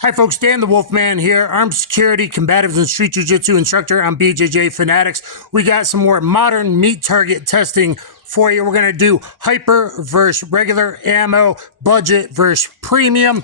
Hi folks, Dan the Wolfman here, armed security, combatives, and street jiu-jitsu instructor on BJJ Fanatics. We got some more modern meat target testing for you. We're going to do hyper versus regular ammo, budget versus premium.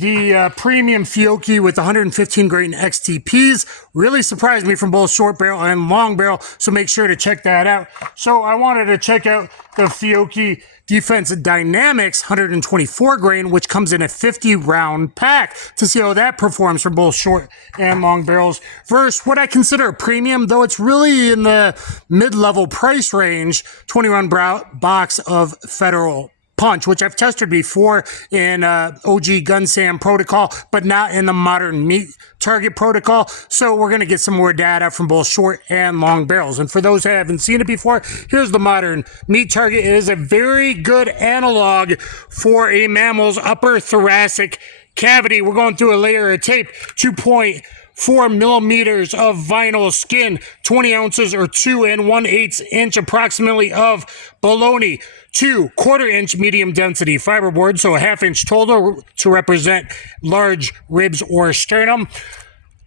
The premium Fiocchi with 115 grain XTPs really surprised me from both short barrel and long barrel, so make sure to check that out. So I wanted to check out the Fiocchi Defense Dynamics 124 grain, which comes in a 50 round pack, to see how that performs for both short and long barrels versus what I consider a premium, though it's really in the mid-level price range, 20 round box of Federal Punch, which I've tested before in OG Gun Sam protocol, but not in the modern meat target protocol. So we're going to get some more data from both short and long barrels. And for those that haven't seen it before, here's the modern meat target. It is a very good analog for a mammal's upper thoracic cavity. We're going through a layer of tape, 2.4 millimeters of vinyl skin, 20 ounces or 2 1/8 inch approximately of Bologna, 2 1/4 inch medium density fiberboard, so a 1/2 inch total to represent large ribs or sternum.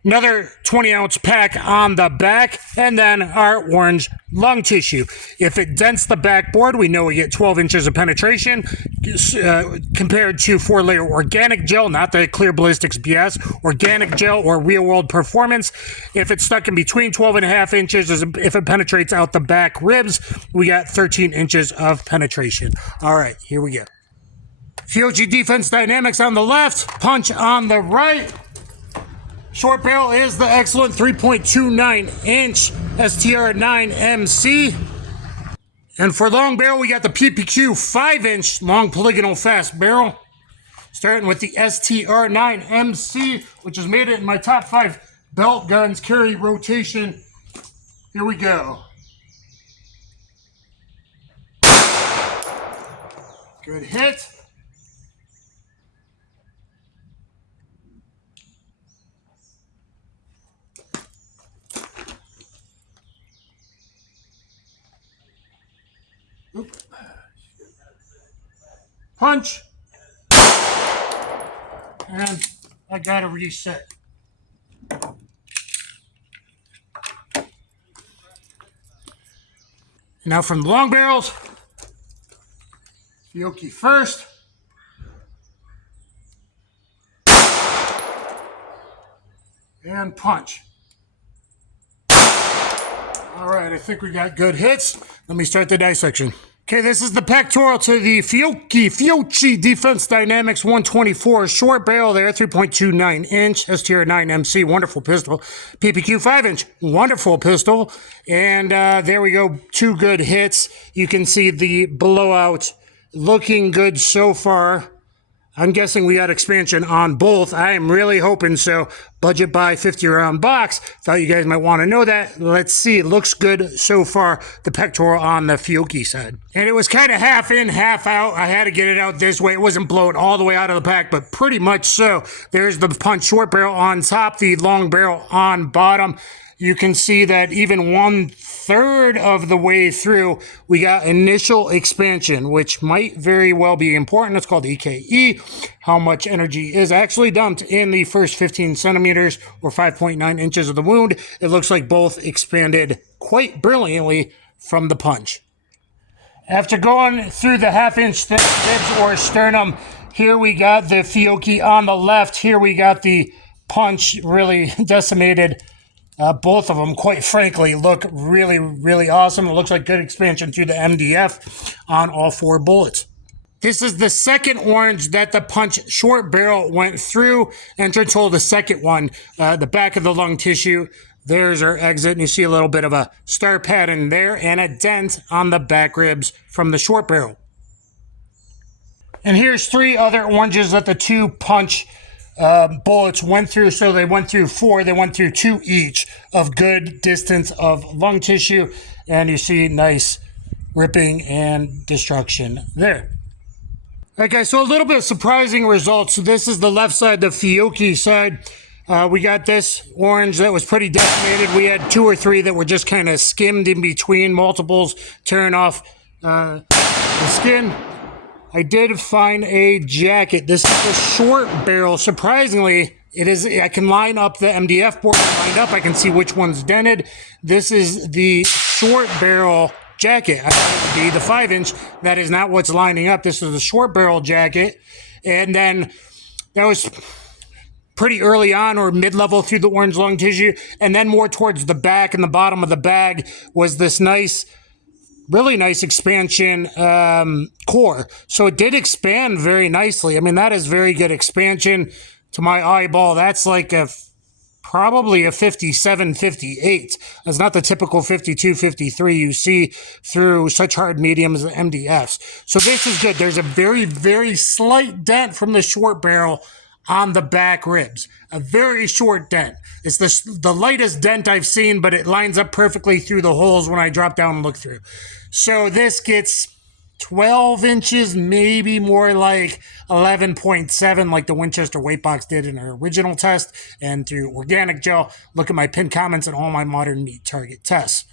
Another 20 ounce pack on the back, and then our orange lung tissue. If it dents the backboard, we know we get 12 inches of penetration compared to 4-layer organic gel, not the clear ballistics BS, organic gel or real world performance. If it's stuck in between, 12.5 inches. If it penetrates out the back ribs, we got 13 inches of penetration. All right, here we go. Fiocchi Defense Dynamics on the left, Punch on the right. Short barrel is the excellent 3.29 inch STR-9mc. And for long barrel, we got the PPQ 5 inch long polygonal fast barrel. Starting with the STR-9mc, which has made it in my top 5 belt guns carry rotation. Here we go. Good hit. Oop. Punch, and I gotta reset. Now from the long barrels, Fiocchi first. And punch. All right, I think we got good hits. Let me start the dissection. Okay, this is the pectoral to the Fiocchi Defense Dynamics 124 short barrel there, 3.29 inch STR-9mc, wonderful pistol. PPQ 5 inch, wonderful pistol. And there we go, 2 good hits. You can see the blowout looking good so far. I'm guessing we got expansion on both. I am really hoping so. Budget buy 50 round box. Thought you guys might want to know that. Let's see. It looks good so far. The pectoral on the Fiocchi side. And it was kind of half in, half out. I had to get it out this way. It wasn't blown all the way out of the pack, but pretty much so. There's the Punch short barrel on top, the long barrel on bottom. You can see that even 1/3 of the way through, we got initial expansion, which might very well be important. It's called EKE, how much energy is actually dumped in the first 15 centimeters or 5.9 inches of the wound. It looks like both expanded quite brilliantly from the punch. After going through the 1/2 inch ribs or sternum, here we got the Fiocchi on the left. Here we got the punch really decimated. Both of them, quite frankly, look really, really awesome. It looks like good expansion through the MDF on all 4 bullets. This is the second orange that the Punch short barrel went through. Entrance hole, the second one, the back of the lung tissue. There's our exit, and you see a little bit of a star pattern there and a dent on the back ribs from the short barrel. And here's 3 other oranges that the 2 Punch bullets went through. So they went through 4, they went through 2 each of good distance of lung tissue, and you see nice ripping and destruction there. All right, guys, so a little bit of surprising results. So this is the left side, the Fiocchi side. We got this orange that was pretty decimated. We had 2 or 3 that were just kind of skimmed in between, multiples tearing off the skin. I did find a jacket. This is a short barrel. Surprisingly, It is, I can line up the MDF board lined up. I can see which one's dented. This is the short barrel jacket. I thought it would be the 5-inch. That is not what's lining up. This is the short barrel jacket. And then that was pretty early on or mid-level through the orange lung tissue. And then more towards the back and the bottom of the bag was this nice, really nice expansion core. So it did expand very nicely. I mean, that is very good expansion. To my eyeball, that's like probably a 57, 58. That's not the typical 52, 53 you see through such hard mediums as MDFs. So this is good. There's a very, very slight dent from the short barrel on the back ribs. A very short dent. It's the lightest dent I've seen, but it lines up perfectly through the holes when I drop down and look through. So this gets 12 inches, maybe more like 11.7, like the Winchester weight box did in our original test. And through organic gel, look at my pinned comments and all my modern meat target tests.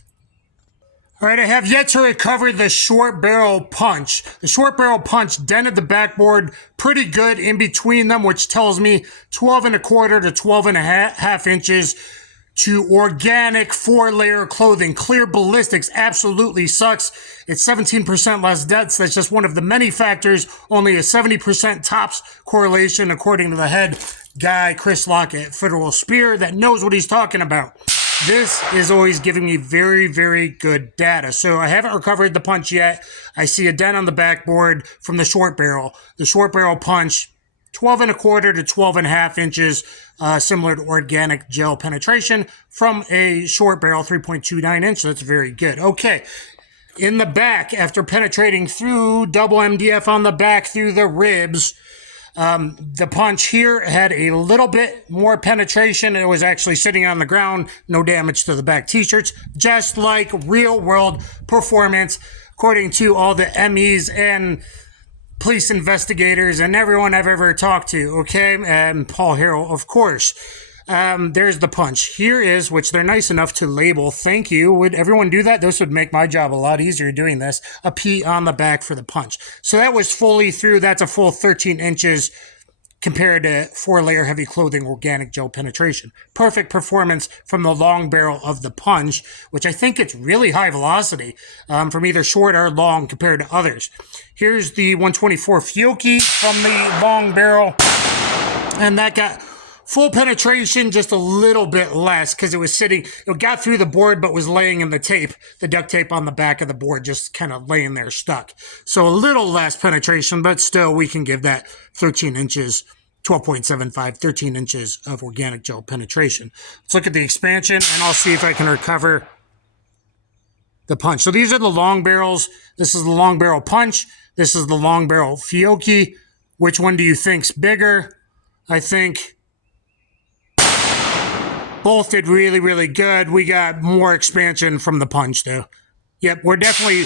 All right, I have yet to recover the short barrel punch. The short barrel punch dented the backboard pretty good in between them, which tells me 12.25 to 12.5 inches to organic 4-layer clothing. Clear ballistics absolutely sucks. It's 17% less depth. That's just one of the many factors. Only a 70% tops correlation, according to the head guy, Chris Locke at Federal Spear, that knows what he's talking about. This is always giving me very, very good data. So I haven't recovered the punch yet. I see a dent on the backboard from the short barrel. The short barrel punch, 12.25 to 12.5 inches, similar to organic gel penetration from a short barrel 3.29 inch. That's very good. Okay. In the back, after penetrating through double MDF on the back through the ribs, the punch here had a little bit more penetration. It was actually sitting on the ground. No damage to the back t-shirts, just like real world performance, according to all the MEs and police investigators and everyone I've ever talked to, okay? And Paul Harrell, of course. There's the punch. Here is, which they're nice enough to label, thank you. Would everyone do that? This would make my job a lot easier doing this. A P on the back for the punch. So that was fully through. That's a full 13 inches compared to 4-layer heavy clothing organic gel penetration. Perfect performance from the long barrel of the punch, which I think it's really high velocity from either short or long compared to others. Here's the 124 Fiocchi from the long barrel, and that got full penetration, just a little bit less because it was sitting, it got through the board but was laying in the tape, the duct tape on the back of the board, just kind of laying there stuck. So a little less penetration, but still we can give that 13 inches, 12.75, 13 inches of organic gel penetration. Let's look at the expansion and I'll see if I can recover the punch. So these are the long barrels. This is the long barrel punch. This is the long barrel Fiocchi. Which one do you think's bigger? I think both did really, really good. We got more expansion from the punch, though. Yep, we're definitely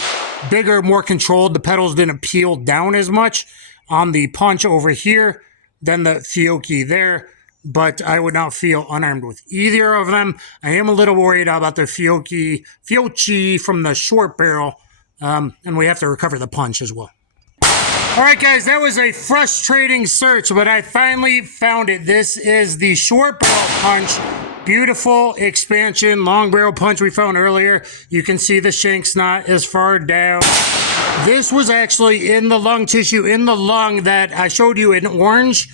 bigger, more controlled. The pedals didn't peel down as much on the punch over here than the Fiocchi there, but I would not feel unarmed with either of them. I am a little worried about the Fiocchi from the short barrel, and we have to recover the punch as well. All right, guys, that was a frustrating search, but I finally found it. This is the short barrel punch. Beautiful expansion, long barrel punch we found earlier. You can see the shank's not as far down. This was actually in the lung tissue, in the lung that I showed you in orange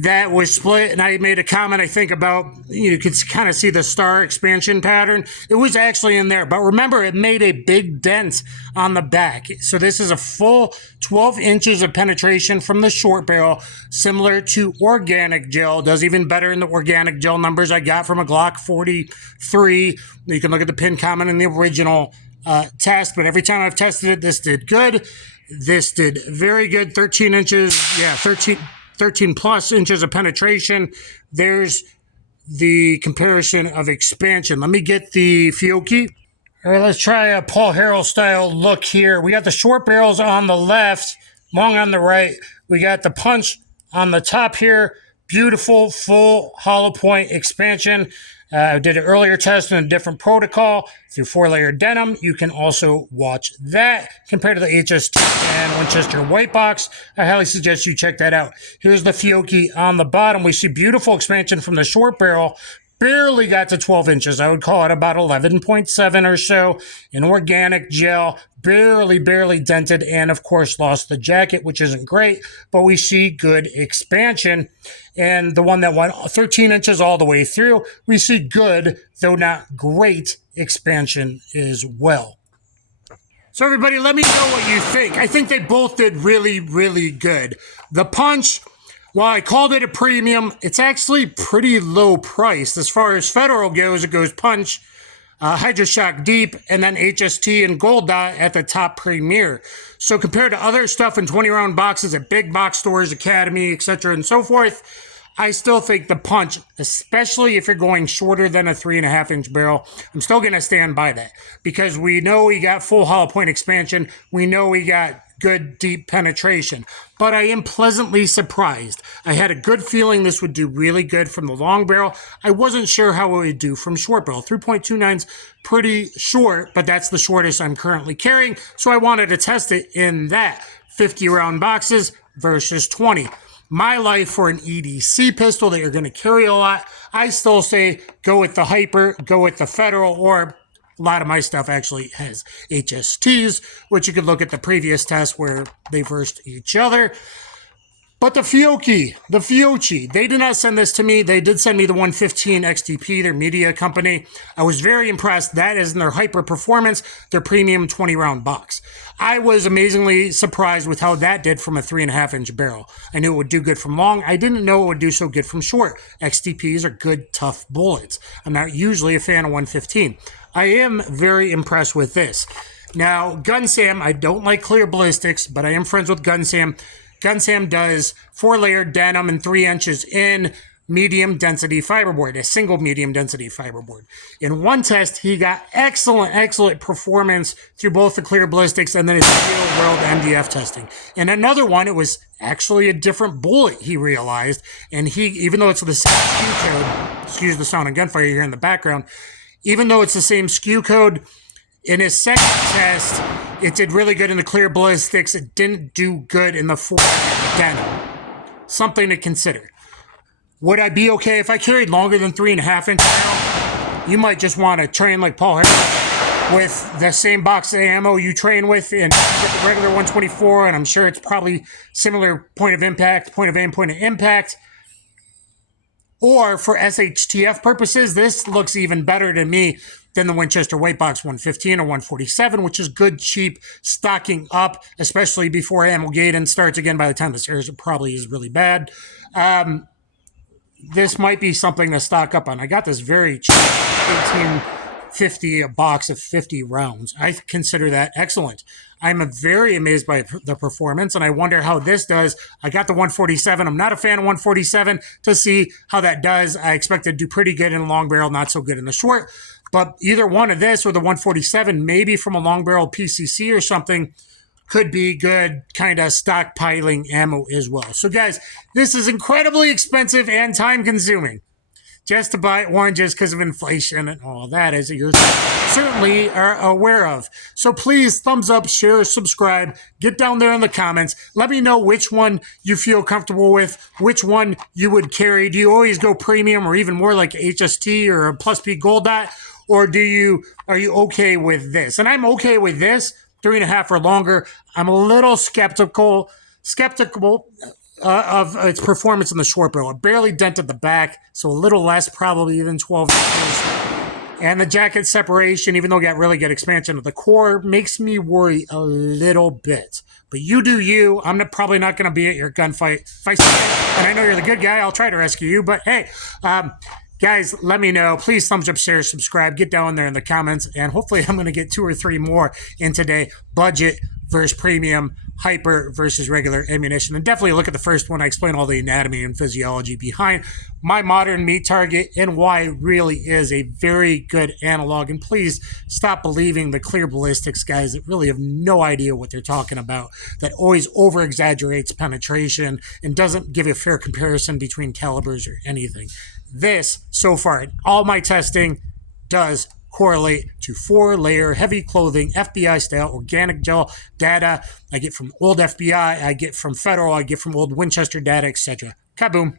that was split. And I made a comment, I think, about, you could kind of see the star expansion pattern. It was actually in there. But remember, it made a big dent on the back. So this is a full 12 inches of penetration from the short barrel, similar to organic gel. Does even better in the organic gel numbers I got from a Glock 43. You can look at the pin comment in the original test. But every time I've tested it, this did good. This did very good. 13 inches. Yeah, 13 plus inches of penetration. There's the comparison of expansion. Let me get the Fiocchi. All right, let's try a Paul Harrell style look here. We got the short barrels on the left, long on the right. We got the punch on the top here, Beautiful full hollow point expansion. I did an earlier test in a different protocol through 4-layer denim. You can also watch that compared to the HST and Winchester white box. I highly suggest you check that out. Here's the Fiocchi on the bottom. We see beautiful expansion from the short barrel. Barely got to 12 inches. I would call it about 11.7 or so. An organic gel, barely dented, and of course lost the jacket, which isn't great, but we see good expansion. And the one that went 13 inches all the way through, we see good, though not great, expansion as well. So everybody, let me know what you think. I think they both did really good. The punch, while I called it a premium, it's actually pretty low priced. As far as Federal goes, it goes punch, Hydroshock Deep, and then HST and Gold Dot at the top premier. So compared to other stuff in 20-round boxes at big box stores, Academy, etc. and so forth, I still think the punch, especially if you're going shorter than a 3.5-inch barrel, I'm still going to stand by that. Because we know we got full hollow point expansion. We know we got good deep penetration. But I am pleasantly surprised. I had a good feeling this would do really good from the long barrel. I wasn't sure how it would do from short barrel. 3.29's pretty short, but that's the shortest I'm currently carrying. So I wanted to test it in that 50-round boxes versus 20. My life for an EDC pistol that you're going to carry a lot, I still say go with the Hyper, go with the Federal, or a lot of my stuff actually has HSTs, which you could look at the previous test where they versed each other. But the Fiocchi, they did not send this to me. They did send me the 115 XTP, their media company. I was very impressed. That is in their Hyper Performance, their premium 20-round box. I was amazingly surprised with how that did from a 3.5-inch barrel. I knew it would do good from long. I didn't know it would do so good from short. XTPs are good, tough bullets. I'm not usually a fan of 115. I am very impressed with this. Now, Gun Sam, I don't like clear ballistics, but I am friends with Gun Sam. Gun Sam does 4-layer denim and 3 inches in medium density fiberboard, a single medium density fiberboard. In one test, he got excellent performance through both the clear ballistics and then his real world MDF testing. In another one, it was actually a different bullet, he realized, and even though it's the same SKU code, excuse the sound of gunfire here in the background, even though it's the same SKU code, in his second test, it did really good in the clear ballistics. It didn't do good in the 4-layer denim. Something to consider. Would I be okay if I carried longer than 3.5-inch barrel? You might just want to train like Paul Harrell with the same box of ammo you train with and get the regular 124, and I'm sure it's probably similar point of impact, point of aim, point of impact. Or for SHTF purposes, this looks even better to me than the Winchester White Box 115 or 147, which is good, cheap, stocking up, especially before Ammogaden starts again. By the time this airs, it probably is really bad. This might be something to stock up on. I got this very cheap, $18.50 a box of 50 rounds. I consider that excellent. I'm very amazed by the performance, and I wonder how this does. I got the 147. I'm not a fan of 147 to see how that does. I expect it to do pretty good in a long barrel, not so good in the short. But either one of this or the 147, maybe from a long barrel PCC or something, could be good kind of stockpiling ammo as well. So guys, this is incredibly expensive and time consuming just to buy one just because of inflation and all that, as you certainly are aware of. So please, thumbs up, share, subscribe, get down there in the comments. Let me know which one you feel comfortable with, which one you would carry. Do you always go premium or even more like HST or a Plus P Gold Dot? Or are you okay with this? And I'm okay with this, 3.5 or longer. I'm a little skeptical of its performance in the short barrel. It barely dented the back, so a little less probably than 12 inches. And the jacket separation, even though it got really good expansion of the core, makes me worry a little bit. But you do you. I'm probably not going to be at your gunfight. If I see it, and I know you're the good guy, I'll try to rescue you. But hey, guys, let me know. Please thumbs up, share, subscribe. Get down there in the comments. And hopefully I'm going to get 2 or 3 more in today. Budget versus premium, hyper versus regular ammunition. And definitely look at the first one. I explain all the anatomy and physiology behind my modern meat target and why it really is a very good analog. And please stop believing the clear ballistics guys that really have no idea what they're talking about, that always over exaggerates penetration and doesn't give a fair comparison between calibers or anything. This, so far, in all my testing, does correlate to 4-layer heavy clothing, FBI style, organic gel data I get from old FBI, I get from Federal, I get from old Winchester data, etc. Kaboom.